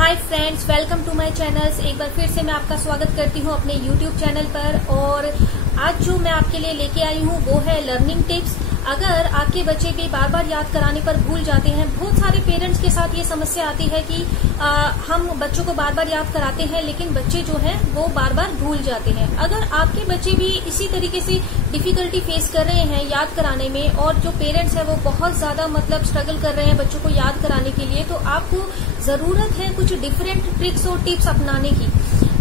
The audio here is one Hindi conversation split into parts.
Hi friends, welcome to my channels. एक बार फिर से मैं आपका स्वागत करती हूँ अपने यूट्यूब चैनल पर। और आज जो मैं आपके लिए लेके आई हूँ वो है लर्निंग टिप्स। अगर आपके बच्चे भी बार बार याद कराने पर भूल जाते हैं, बहुत सारे पेरेंट्स के साथ ये समस्या आती है कि हम बच्चों को बार बार याद कराते हैं लेकिन बच्चे जो हैं वो बार बार भूल जाते हैं। अगर आपके बच्चे भी इसी तरीके से डिफिकल्टी फेस कर रहे हैं याद कराने में और जो पेरेंट्स है वो बहुत ज्यादा स्ट्रगल कर रहे हैं बच्चों को याद कराने के लिए, तो आपको जरूरत है कुछ डिफरेंट ट्रिक्स और टिप्स अपनाने की।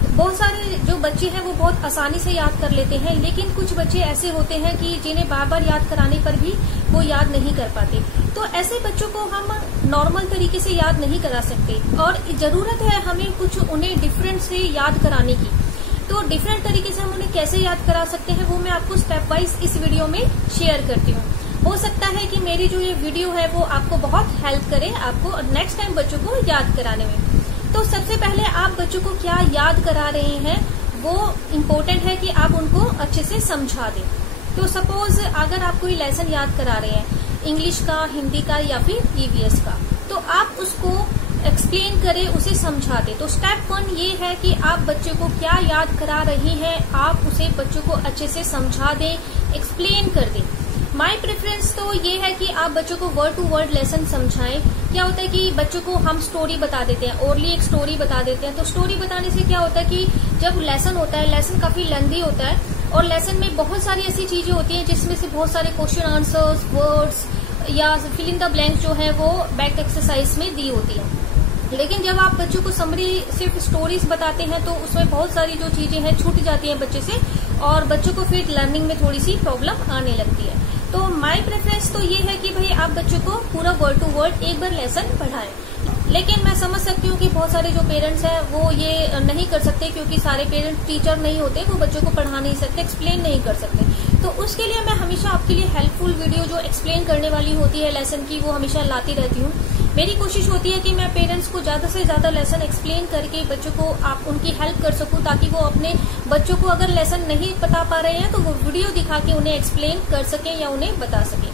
बहुत सारे जो बच्चे हैं वो बहुत आसानी से याद कर लेते हैं, लेकिन कुछ बच्चे ऐसे होते हैं कि जिन्हें बार बार याद कराने पर भी वो याद नहीं कर पाते। तो ऐसे बच्चों को हम नॉर्मल तरीके से याद नहीं करा सकते और जरूरत है हमें कुछ उन्हें डिफरेंट से याद कराने की। तो डिफरेंट तरीके से हम उन्हें कैसे याद करा सकते हैं वो मैं आपको स्टेप वाइज इस वीडियो में शेयर करती हूँ। हो सकता है कि मेरी जो ये वीडियो है वो आपको बहुत हेल्प करे आपको नेक्स्ट टाइम बच्चों को याद कराने में। तो सबसे पहले आप बच्चों को क्या याद करा रहे हैं वो इम्पोर्टेंट है कि आप उनको अच्छे से समझा दें। तो सपोज अगर आप कोई लेसन याद करा रहे हैं इंग्लिश का, हिंदी का या फिर ईवीएस का, तो आप उसको एक्सप्लेन करें, उसे समझा दें। तो स्टेप 1 ये है कि आप बच्चे को क्या याद करा रही हैं, आप उसे बच्चों को अच्छे से समझा दें, एक्सप्लेन कर दें। माय प्रेफरेंस तो ये है कि आप बच्चों को वर्ड टू वर्ड लेसन समझाएं। क्या होता है कि बच्चों को हम स्टोरी बता देते हैं, ओरली एक स्टोरी बता देते हैं। तो स्टोरी बताने से क्या होता है कि जब लेसन होता है, लेसन काफी लेंथी होता है और लेसन में बहुत सारी ऐसी चीजें होती हैं जिसमें से बहुत सारे क्वेश्चन आंसर्स, वर्ड्स या फिल इन द ब्लैंक जो है वो बैक एक्सरसाइज में दी होती है। लेकिन जब आप बच्चों को समरी सिर्फ स्टोरीज बताते हैं तो उसमें बहुत सारी जो चीजें हैं छूट जाती हैं बच्चे से और बच्चों को फिर लर्निंग में थोड़ी सी प्रॉब्लम आने लगती है। तो माय प्रेफरेंस तो ये है कि भाई आप बच्चों को पूरा वर्ड टू वर्ड एक बार लेसन पढ़ाएं। लेकिन मैं समझ सकती हूँ कि बहुत सारे जो पेरेंट्स हैं वो ये नहीं कर सकते क्योंकि सारे पेरेंट्स टीचर नहीं होते, वो बच्चों को पढ़ा नहीं सकते, एक्सप्लेन नहीं कर सकते। तो उसके लिए मैं हमेशा आपके लिए हेल्पफुल वीडियो जो एक्सप्लेन करने वाली होती है लेसन की वो हमेशा लाती रहती हूँ। मेरी कोशिश होती है कि मैं पेरेंट्स को ज्यादा से ज्यादा लेसन एक्सप्लेन करके बच्चों को आप उनकी हेल्प कर सकूं, ताकि वो अपने बच्चों को अगर लेसन नहीं बता पा रहे हैं तो वो वीडियो दिखा के उन्हें एक्सप्लेन कर सकें या उन्हें बता सकें।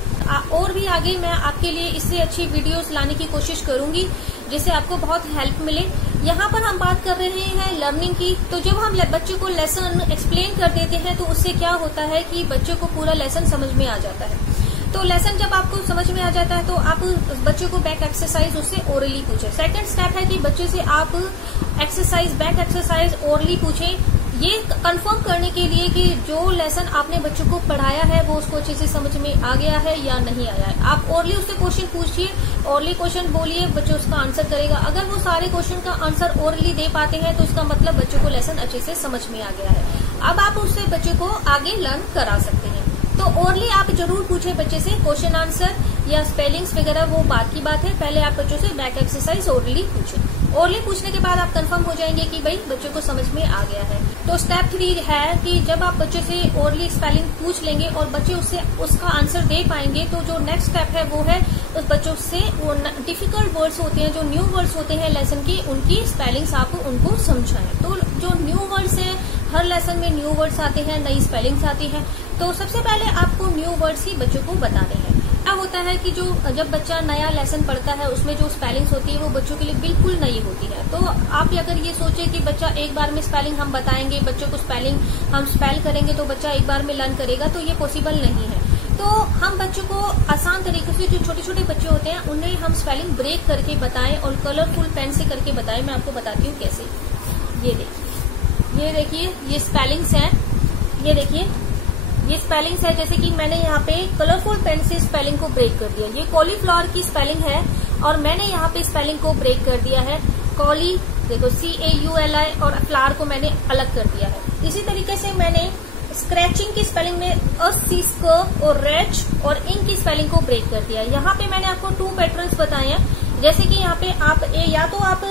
और भी आगे मैं आपके लिए इससे अच्छी वीडियोस लाने की कोशिश करूंगी जिससे आपको बहुत हेल्प मिले। यहाँ पर हम बात कर रहे हैं लर्निंग की। तो जब हम बच्चों को लेसन एक्सप्लेन कर देते हैं तो उससे क्या होता है कि बच्चों को पूरा लेसन समझ में आ जाता है। तो लेसन जब आपको समझ में आ जाता है तो आप बच्चों को बैक एक्सरसाइज उससे ओरली पूछे। सेकंड स्टेप है कि बच्चे से आप एक्सरसाइज, बैक एक्सरसाइज ओरली पूछें, ये कंफर्म करने के लिए कि जो लेसन आपने बच्चों को पढ़ाया है वो उसको अच्छे से समझ में आ गया है या नहीं आया है। आप ओरली उससे क्वेश्चन पूछिए, ओरली क्वेश्चन बोलिए, बच्चे उसका आंसर करेगा। अगर वो सारे क्वेश्चन का आंसर ओरली दे पाते हैं तो इसका मतलब बच्चों को लेसन अच्छे से समझ में आ गया है। अब आप उससे बच्चे को आगे लर्न करा सकते हैं। तो ओरली आप जरूर पूछे बच्चे से, क्वेश्चन आंसर या स्पेलिंग्स वगैरह वो बात की बात है, पहले आप बच्चों से बैक एक्सरसाइज ओरली पूछे। ओरली पूछने के बाद आप कंफर्म हो जाएंगे कि भाई बच्चों को समझ में आ गया है। तो स्टेप 3 है कि जब आप बच्चे से ओरली स्पेलिंग पूछ लेंगे और बच्चे उससे उसका आंसर दे पाएंगे तो जो नेक्स्ट स्टेप है वो है उस बच्चों से वो डिफिकल्ट वर्ड्स होते हैं, जो न्यू वर्ड्स होते हैं लेसन की, उनकी स्पेलिंग्स आप उनको समझाएं। तो जो न्यू वर्ड्स है, हर लेसन में न्यू वर्ड्स आते हैं, नई स्पेलिंग्स आती हैं। तो सबसे पहले आपको न्यू वर्ड्स ही बच्चों को बताने हैं। क्या होता है कि जब बच्चा नया लेसन पढ़ता है उसमें जो स्पेलिंग्स होती है वो बच्चों के लिए बिल्कुल नई होती है। तो आप अगर ये सोचे कि बच्चा एक बार में स्पेलिंग हम बताएंगे, बच्चों को स्पेलिंग हम स्पेल करेंगे तो बच्चा एक बार में लर्न करेगा, तो ये पॉसिबल नहीं है। तो हम बच्चों को आसान तरीके से, जो छोटे छोटे बच्चे होते हैं उन्हें हम स्पेलिंग ब्रेक करके बताएं और कलरफुल पेन से करके बताएं। मैं आपको बताती हूँ कैसे। ये देखिए ये स्पेलिंग्स हैं, ये देखिए ये स्पेलिंग्स है। जैसे कि मैंने यहाँ पे कलरफुल पेन से स्पेलिंग को ब्रेक कर दिया। ये कॉलीफ्लावर की स्पेलिंग है और मैंने यहाँ पे स्पेलिंग को ब्रेक कर दिया है। कॉली देखो CAULI और फ्लावर को मैंने अलग कर दिया है। इसी तरीके से मैंने स्क्रैचिंग की स्पेलिंग में अस्क और रेच और इन की स्पेलिंग को ब्रेक कर दिया है। यहाँ पे मैंने आपको 2 पैटर्न्स बताए हैं। जैसे कि यहाँ पे आप या तो आप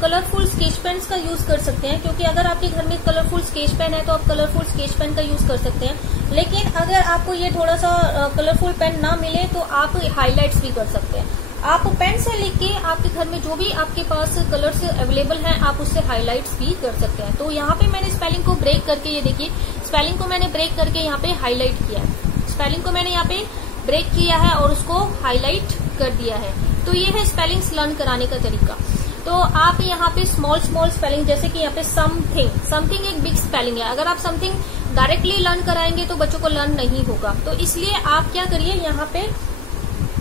कलरफुल स्केच पेन्स का यूज कर सकते हैं, क्योंकि अगर आपके घर में कलरफुल स्केच पेन है तो आप कलरफुल स्केच पेन का यूज कर सकते हैं। लेकिन अगर आपको ये थोड़ा सा कलरफुल पेन ना मिले तो आप हाईलाइट्स भी कर सकते हैं। आप पेन से लिख के आपके घर में जो भी आपके पास कलर्स अवेलेबल हैं आप उससे हाईलाइट्स भी कर सकते हैं। तो यहाँ पे मैंने स्पेलिंग को ब्रेक करके, ये देखिए स्पेलिंग को मैंने ब्रेक करके यहाँ पे हाईलाइट किया है। स्पेलिंग को मैंने यहाँ पे ब्रेक किया है और उसको हाईलाइट कर दिया है। तो ये है स्पेलिंग्स लर्न कराने का तरीका। तो आप यहाँ पे स्मॉल स्मॉल स्पेलिंग, जैसे कि यहाँ पे समथिंग एक बिग स्पेलिंग है। अगर आप समथिंग डायरेक्टली लर्न कराएंगे तो बच्चों को लर्न नहीं होगा। तो इसलिए आप क्या करिए, यहाँ पे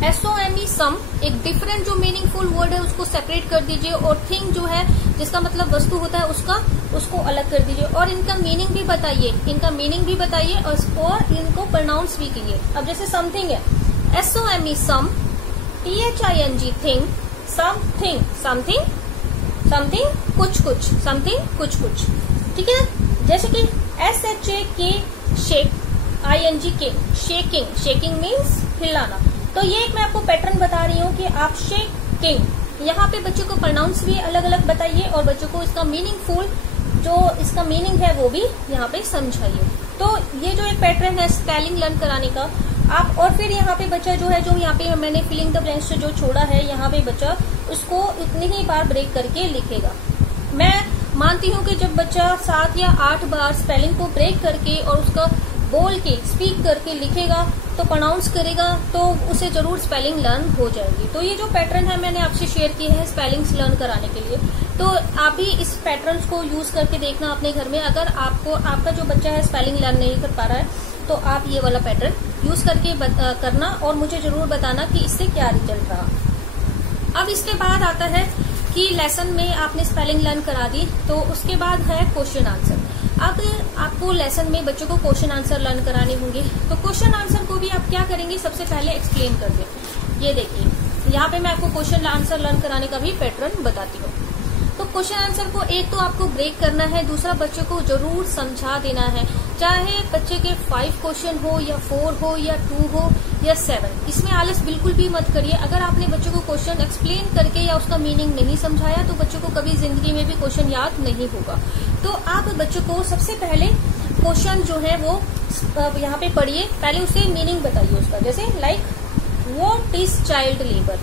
SOME सम एक डिफरेंट जो मीनिंगफुल वर्ड है उसको सेपरेट कर दीजिए, और थिंग जो है जिसका मतलब वस्तु होता है उसको अलग कर दीजिए, और इनका मीनिंग भी बताइए, और इनको प्रोनाउंस भी कीजिए। अब जैसे समथिंग है, SOME सम, THING थिंग, समथिंग कुछ कुछ, ठीक है। जैसे कि SHAK shake, ING shaking means हिलाना। तो ये एक मैं आपको पैटर्न बता रही हूँ कि आप शेकिंग, यहाँ पे बच्चों को प्रोनाउंस भी अलग अलग बताइए, और बच्चों को इसका मीनिंगफुल जो इसका मीनिंग है वो भी यहाँ पे समझाइए। तो ये जो एक पैटर्न है स्पेलिंग लर्न कराने का आप, और फिर यहाँ पे बच्चा जो है, जो यहाँ पे मैंने फिलिंग द ब्लैंक्स जो छोड़ा है, यहाँ पे बच्चा उसको इतनी ही बार ब्रेक करके लिखेगा। मैं मानती हूँ कि जब बच्चा 7 या 8 बार स्पेलिंग को ब्रेक करके और उसका बोल के स्पीक करके लिखेगा, तो प्रोनाउंस करेगा, तो उसे जरूर स्पेलिंग लर्न हो जाएगी। तो ये जो पैटर्न है मैंने आपसे शेयर किया है स्पेलिंग्स लर्न कराने के लिए, तो आप भी इस पैटर्न को यूज करके देखना अपने घर में। अगर आपका जो बच्चा है स्पेलिंग लर्न नहीं कर पा रहा है, तो आप ये वाला पैटर्न यूज करके करना, और मुझे जरूर बताना कि इससे क्या रिजल्ट रहा। अब इसके बाद आता है कि लेसन में आपने स्पेलिंग लर्न करा दी, तो उसके बाद है क्वेश्चन आंसर। अब आपको लेसन में बच्चों को क्वेश्चन आंसर लर्न कराने होंगे, तो क्वेश्चन आंसर को भी आप क्या करेंगे, सबसे पहले एक्सप्लेन कर दें। ये देखिए, यहाँ पे मैं आपको क्वेश्चन आंसर लर्न कराने का भी पैटर्न बताती हूँ। तो क्वेश्चन आंसर को एक तो आपको ब्रेक करना है, दूसरा बच्चे को जरूर समझा देना है, चाहे बच्चे के 5 क्वेश्चन हो या 4 हो या 2 हो या 7। इसमें आलस बिल्कुल भी मत करिए। अगर आपने बच्चों को क्वेश्चन एक्सप्लेन करके या उसका मीनिंग नहीं समझाया, तो बच्चों को कभी जिंदगी में भी क्वेश्चन याद नहीं होगा। तो आप बच्चों को सबसे पहले क्वेश्चन जो है वो यहाँ पे पढ़िए, पहले उसे मीनिंग बताइए उसका। जैसे like what is child labour,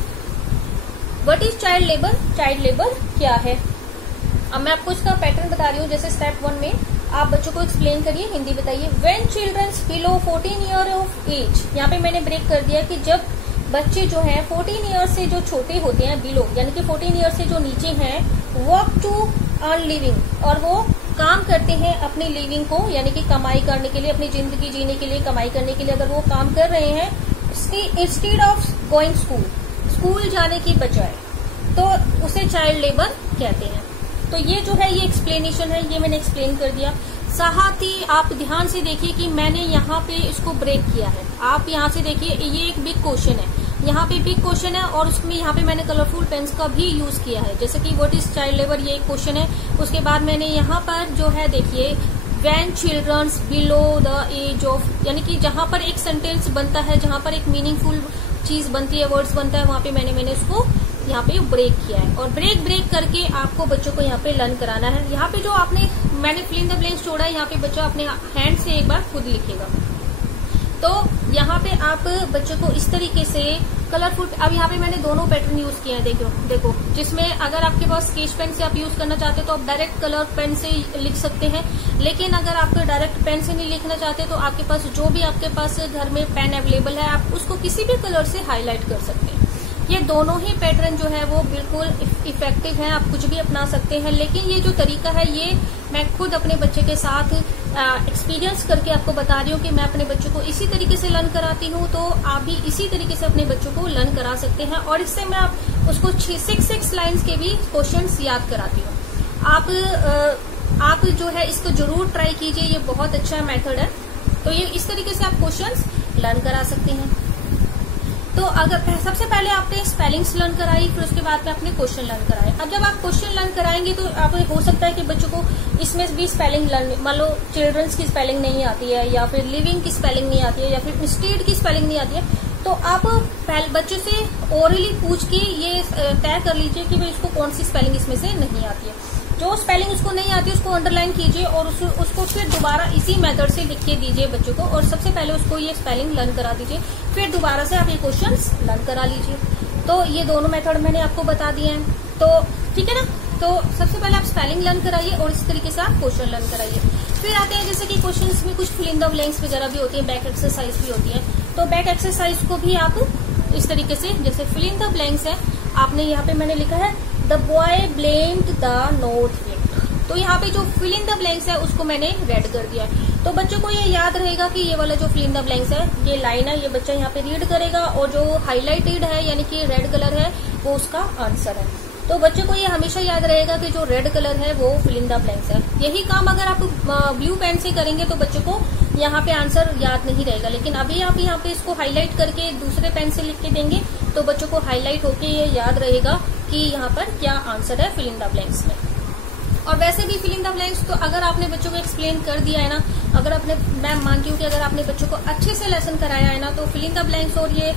what is child labour, child labour क्या है। अब मैं आपको इसका पैटर्न बता रही हूँ। जैसे स्टेप 1 में आप बच्चों को एक्सप्लेन करिए, हिंदी बताइए। When childrens below 14 year of age, यहाँ पे मैंने ब्रेक कर दिया कि जब बच्चे जो हैं 14 ईयर से जो छोटे होते हैं, बिलो यानी कि 14 ईयर से जो नीचे हैं, वर्क टू अर्न लिविंग, और वो काम करते हैं अपनी लिविंग को, यानी कि कमाई करने के लिए, अपनी जिंदगी जीने के लिए, कमाई करने के लिए अगर वो काम कर रहे हैं, इंस्टीड ऑफ गोइंग स्कूल जाने की बजाय, तो उसे चाइल्ड लेबर कहते हैं। तो ये जो है ये एक्सप्लेनेशन है, ये मैंने एक्सप्लेन कर दिया। साथ ही आप ध्यान से देखिए कि मैंने यहाँ पे इसको ब्रेक किया है। आप यहाँ से देखिए, ये एक बिग क्वेश्चन है, यहाँ पे बिग क्वेश्चन है, और उसमें यहाँ पे मैंने कलरफुल पेन्स का भी यूज किया है। जैसे कि व्हाट इज चाइल्ड लेबर, ये एक क्वेश्चन है। उसके बाद मैंने यहाँ पर जो है देखिए, when childrens below the age of, यानी कि जहां पर एक सेंटेंस बनता है, जहां पर एक मीनिंगफुल चीज बनती है, वर्ड्स बनता है, वहां पे मैंने उसको यहाँ पे ब्रेक किया है। और ब्रेक करके आपको बच्चों को यहाँ पे लर्न कराना है। यहाँ पे जो मैंने फिल इन द ब्लैंक्स छोड़ा है, यहाँ पे बच्चा अपने हैंड से एक बार खुद लिखेगा। तो यहाँ पे आप बच्चों को इस तरीके से कलरफुल, अब यहाँ पे मैंने दोनों पैटर्न यूज किए हैं, देखो जिसमें अगर आपके पास स्केच पेन से आप यूज करना चाहते हो तो आप डायरेक्ट कलर पेन से लिख सकते हैं, लेकिन अगर आप डायरेक्ट पेन से नहीं लिखना चाहते तो आपके पास जो भी आपके पास घर में पेन अवेलेबल है, आप उसको किसी भी कलर से हाईलाइट कर सकते हैं। ये दोनों ही पैटर्न जो है वो बिल्कुल इफेक्टिव हैं, आप कुछ भी अपना सकते हैं। लेकिन ये जो तरीका है, ये मैं खुद अपने बच्चे के साथ एक्सपीरियंस करके आपको बता रही हूँ कि मैं अपने बच्चों को इसी तरीके से लर्न कराती हूँ, तो आप भी इसी तरीके से अपने बच्चों को लर्न करा सकते हैं। और इससे मैं उसको 6 लाइन्स के भी क्वेश्चंस याद कराती हूँ। आप जो है इसको जरूर ट्राई कीजिए, ये बहुत अच्छा मेथड है। तो ये इस तरीके से आप क्वेश्चंस लर्न करा सकते हैं। तो अगर सबसे पहले आपने स्पेलिंग्स लर्न कराई, फिर उसके बाद में आपने क्वेश्चन लर्न कराए। अब जब आप क्वेश्चन लर्न कराएंगे तो आप हो सकता है कि बच्चों को इसमें भी स्पेलिंग लर्न, मान लो चिल्ड्रंस की स्पेलिंग नहीं आती है, या फिर लिविंग की स्पेलिंग नहीं आती है, या फिर इंस्टीड की स्पेलिंग नहीं आती है, तो आप बच्चों से ओरली पूछ के ये तय कर लीजिए कि भाई इसको कौन सी स्पेलिंग इसमें से नहीं आती है। जो स्पेलिंग उसको नहीं आती उसको अंडरलाइन कीजिए, और उसको फिर दोबारा इसी मेथड से लिख के दीजिए बच्चों को, और सबसे पहले उसको ये स्पेलिंग लर्न करा दीजिए, फिर दोबारा से आप ये क्वेश्चंस लर्न करा लीजिए। तो ये दोनों मेथड मैंने आपको बता दिए हैं, तो ठीक है ना। तो सबसे पहले आप स्पेलिंग लर्न कराइए और इस तरीके से आप क्वेश्चन लर्न कराइए। फिर आते हैं जैसे कि क्वेश्चंस में कुछ फिल इन द ब्लैंक्स वगैरह भी होती है, बैक एक्सरसाइज भी होती है। तो बैक एक्सरसाइज को भी आप इस तरीके से, जैसे फिल इन द ब्लैंक्स है, आपने यहाँ पे मैंने लिखा है the boy blamed the north wind. तो यहाँ पे जो फिल इन द ब्लैंक्स है उसको मैंने रेड कर दिया। तो बच्चों को ये याद रहेगा कि ये वाला जो फिल इन द ब्लैंक्स है, ये लाइन है, ये बच्चा यहाँ पे रीड करेगा और जो हाईलाइटेड है यानी कि रेड कलर है वो उसका आंसर है। तो बच्चों को ये हमेशा याद रहेगा कि जो रेड कलर है वो फिल इन द ब्लैंक्स है। यही काम अगर आप ब्लू पेन से करेंगे तो बच्चों को यहाँ पे आंसर याद नहीं रहेगा, लेकिन अभी आप यहाँ पे इसको हाईलाइट करके दूसरे पेन से लिख के देंगे तो बच्चों को हाईलाइट होके ये याद रहेगा कि यहाँ पर क्या आंसर है फिल इन द ब्लैंक्स में। और वैसे भी फिल इन द ब्लैंक्स तो अगर आपने बच्चों को एक्सप्लेन कर दिया है ना, अगर आपने, मैं मानती हूँ कि अगर आपने बच्चों को अच्छे से लेसन कराया है ना, तो फिल इन द ब्लैंक्स और ये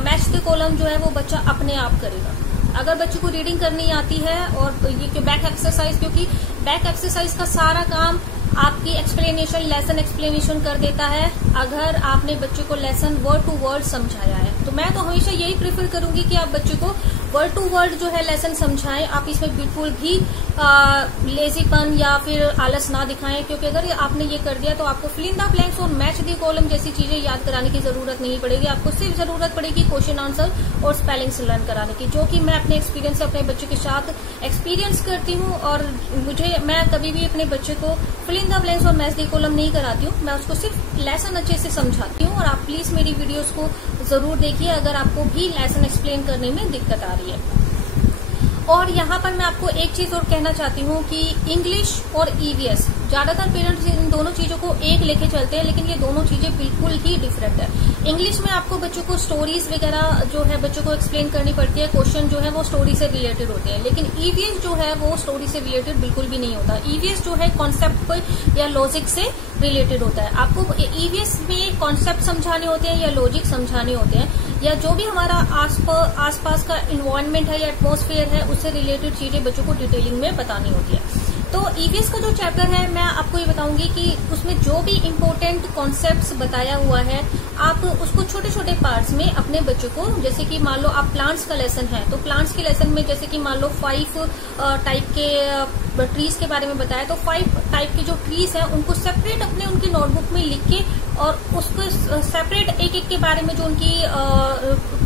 मैच द कॉलम जो है वो बच्चा अपने आप करेगा। अगर बच्चे को रीडिंग करनी आती है और ये बैक एक्सरसाइज, क्योंकि बैक एक्सरसाइज का सारा काम आपकी एक्सप्लेनेशन, लेसन एक्सप्लेनेशन कर देता है अगर आपने बच्चे को लेसन वर्ड टू वर्ड समझाया है। तो मैं तो हमेशा यही प्रेफर करूंगी कि आप बच्चे को वर्ड टू वर्ड जो है लेसन समझाएं। आप इसमें बिल्कुल भी लेजीपन या फिर आलस ना दिखाएं, क्योंकि अगर आपने ये कर दिया तो आपको फिल इन द ब्लैंक्स और मैच द कॉलम जैसी चीजें याद कराने की जरूरत नहीं पड़ेगी। आपको सिर्फ जरूरत पड़ेगी क्वेश्चन आंसर और स्पेलिंग्स लर्न कराने की, जो कि मैं अपने एक्सपीरियंस से अपने बच्चे के साथ एक्सपीरियंस करती हूँ। और मैं कभी भी अपने बच्चे को फिल इन द ब्लैंक्स और मैच द कॉलम नहीं कराती हूँ, मैं उसको सिर्फ लेसन अच्छे से समझाती हूँ। और आप प्लीज मेरी वीडियोस को जरूर देखिए अगर आपको भी लेसन एक्सप्लेन करने में दिक्कत आ रही है। और यहाँ पर मैं आपको एक चीज और कहना चाहती हूँ कि इंग्लिश और ईवीएस, ज्यादातर पेरेंट्स इन दोनों चीजों को एक लेके चलते हैं, लेकिन ये दोनों चीजें बिल्कुल ही डिफरेंट है। इंग्लिश में आपको बच्चों को स्टोरीज वगैरह जो है बच्चों को एक्सप्लेन करनी पड़ती है, क्वेश्चन जो है वो स्टोरी से रिलेटेड होते हैं, लेकिन ईवीएस जो है वो स्टोरी से रिलेटेड बिल्कुल भी नहीं होता। ईवीएस जो है कॉन्सेप्ट या लॉजिक से रिलेटेड होता है। आपको ईवीएस में कॉन्सेप्ट समझाने होते हैं या लॉजिक समझाने होते हैं, या जो भी हमारा आसपास का इन्वायरमेंट है या एटमॉस्फेयर है उससे रिलेटेड चीजें बच्चों को डिटेलिंग में बतानी होती है। तो ईवीएस का जो चैप्टर है मैं आपको ये बताऊंगी कि उसमें जो भी इम्पोर्टेंट कॉन्सेप्ट्स बताया हुआ है आप उसको छोटे छोटे पार्ट्स में अपने बच्चों को, जैसे कि मान लो आप प्लांट्स का लेसन है तो प्लांट्स के लेसन में जैसे कि मान लो 5 टाइप के ट्रीज के बारे में बताया, तो 5 टाइप के जो ट्रीज है उनको सेपरेट अपने उनकी नोटबुक में लिख के और उसको सेपरेट एक एक के बारे में जो उनकी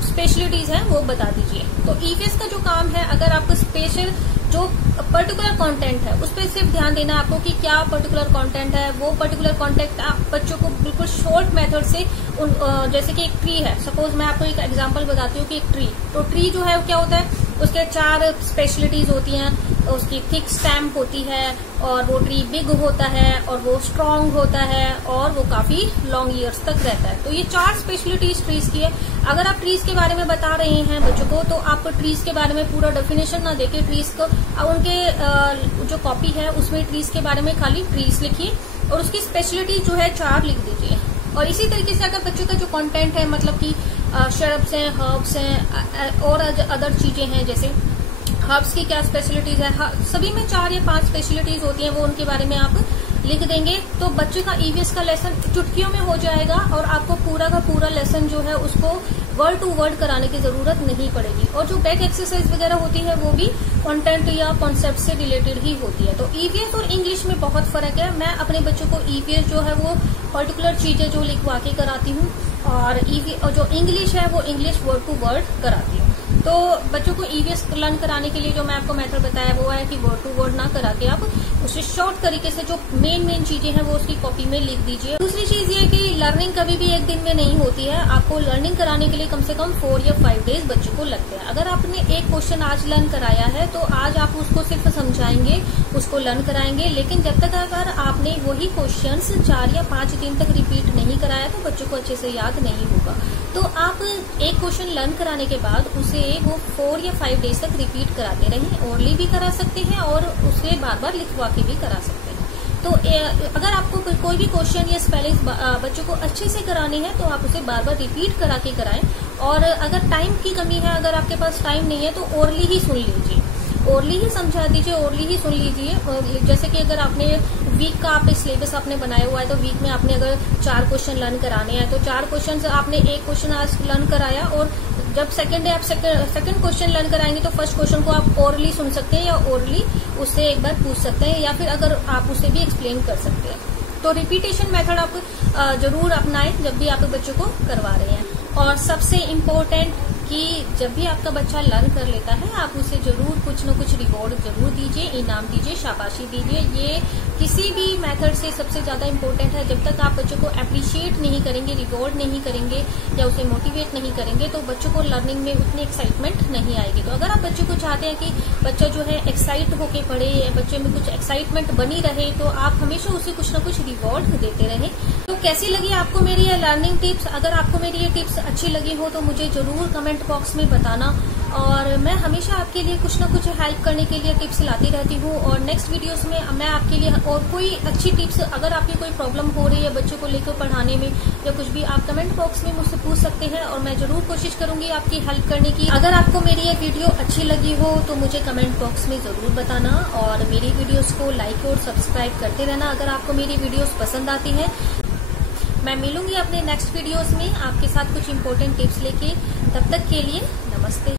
स्पेशलिटीज है वो बता दीजिए। तो ईवीएस का जो काम है, अगर आपको स्पेशल जो पर्टिकुलर कंटेंट है उस पर सिर्फ ध्यान देना आपको कि क्या पर्टिकुलर कंटेंट है, वो पर्टिकुलर कंटेंट आप बच्चों को बिल्कुल शॉर्ट मेथड से जैसे कि एक ट्री है, सपोज मैं आपको एक एग्जांपल बताती हूँ कि एक ट्री, तो ट्री जो है क्या होता है, उसके 4 स्पेशलिटीज होती हैं। उसकी थिक स्टेम होती है और वो ट्री बिग होता है और वो स्ट्रांग होता है और वो काफी लॉन्ग ईयर्स तक रहता है। तो ये 4 स्पेशलिटीज ट्रीज की है। अगर आप ट्रीज के बारे में बता रहे हैं बच्चों को तो आप ट्रीज के बारे में पूरा डेफिनेशन ना देके ट्रीज को उनके जो कॉपी है उसमें ट्रीज के बारे में खाली ट्रीज लिखिए और उसकी स्पेशलिटी जो है 4 लिख दीजिए। और इसी तरीके से अगर बच्चों का जो कंटेंट है, मतलब कि शरब्स हैं, हर्ब्स हैं और अदर चीजें हैं, जैसे हर्ब्स की क्या स्पेशलिटीज है, सभी में 4 या 5 स्पेशलिटीज होती हैं, वो उनके बारे में आप लिख देंगे तो बच्चे का ईवीएस का लेसन चुटकियों में हो जाएगा और आपको पूरा का पूरा लेसन जो है उसको वर्ड टू वर्ड कराने की जरूरत नहीं पड़ेगी। और जो बैक एक्सरसाइज वगैरह होती है वो भी कंटेंट या कॉन्सेप्ट से रिलेटेड ही होती है। तो ईवीएस और इंग्लिश में बहुत फर्क है। मैं अपने बच्चों को ईवीएस जो है वो पर्टिकुलर चीजें जो लिखवा के कराती हूँ और जो इंग्लिश है वो इंग्लिश वर्ड टू वर्ड कराती हूँ। तो बच्चों को ईवीएस लर्न कराने के लिए जो मैं आपको मेथड बताया वो है कि वर्ड टू वर्ड ना करा के आप उसे शॉर्ट तरीके से जो मेन चीजें हैं वो उसकी कॉपी में लिख दीजिए। दूसरी चीज ये कि लर्निंग कभी भी एक दिन में नहीं होती है। आपको लर्निंग कराने के लिए कम से कम 4 या 5 डेज बच्चे को लगते हैं। अगर आपने एक क्वेश्चन आज लर्न कराया है तो आज आप उसको सिर्फ समझाएंगे, उसको लर्न कराएंगे, लेकिन जब तक अगर आपने वही क्वेश्चन 4 या 5 दिन तक रिपीट नहीं कराया तो बच्चों को अच्छे से याद नहीं होगा। तो आप एक क्वेश्चन लर्न कराने के बाद उसे वो 4 या 5 डेज तक रिपीट कराते रहें। ओरली भी करा सकते हैं और उसे बार बार लिखवा के भी करा सकते हैं। तो अगर आपको कोई भी क्वेश्चन या स्पेलिंग बच्चों को अच्छे से करानी है तो आप उसे बार बार रिपीट करा के कराएं। और अगर टाइम की कमी है, अगर आपके पास टाइम नहीं है तो ओरली ही सुन लीजिए, ओरली ही समझा दीजिए, ओरली ही सुन लीजिए। जैसे कि अगर आपने वीक का आप सिलेबस आपने बनाया हुआ है तो वीक में आपने अगर 4 क्वेश्चन लर्न कराने हैं तो 4 क्वेश्चन से आपने एक क्वेश्चन आज लर्न कराया और जब सेकंड डे आप सेकंड क्वेश्चन लर्न कराएंगे तो फर्स्ट क्वेश्चन को आप ओरली सुन सकते हैं या ओरली उससे एक बार पूछ सकते हैं या फिर अगर आप उसे भी एक्सप्लेन कर सकते हैं। तो रिपीटेशन मेथड आप जरूर अपनाएं जब भी आप बच्चों को करवा रहे हैं। और सबसे इम्पोर्टेंट कि जब भी आपका बच्चा लर्न कर लेता है आप उसे जरूर कुछ न कुछ रिवॉर्ड जरूर दीजिए, इनाम दीजिए, शाबाशी दीजिए। ये किसी भी मेथड से सबसे ज्यादा इम्पोर्टेंट है। जब तक आप बच्चों को अप्रिशिएट नहीं करेंगे, रिवॉर्ड नहीं करेंगे या उसे मोटिवेट नहीं करेंगे तो बच्चों को लर्निंग में उतनी एक्साइटमेंट नहीं आएगी। तो अगर आप बच्चों को चाहते हैं कि बच्चा जो है एक्साइट होके पढ़े, बच्चे में कुछ एक्साइटमेंट बनी रहे, तो आप हमेशा उसे कुछ न कुछ रिवॉर्ड देते रहें। तो कैसी लगी आपको मेरी ये लर्निंग टिप्स? अगर आपको मेरी ये टिप्स अच्छी लगी हो तो मुझे जरूर कमेंट बॉक्स में बताना, और मैं हमेशा आपके लिए कुछ ना कुछ हेल्प करने के लिए टिप्स लाती रहती हूँ। और नेक्स्ट वीडियोस में मैं आपके लिए और कोई अच्छी टिप्स, अगर आपकी कोई प्रॉब्लम हो रही है बच्चों को लेकर पढ़ाने में या कुछ भी, आप कमेंट बॉक्स में मुझसे पूछ सकते हैं और मैं जरूर कोशिश करूंगी आपकी हेल्प करने की। अगर आपको मेरी ये वीडियो अच्छी लगी हो तो मुझे कमेंट बॉक्स में जरूर बताना, और मेरी वीडियोस को लाइक और सब्सक्राइब करते रहना अगर आपको मेरी वीडियोस पसंद आती है। मैं मिलूंगी अपने नेक्स्ट वीडियोस में आपके साथ कुछ इम्पोर्टेंट टिप्स लेके। तब तक के लिए नमस्ते।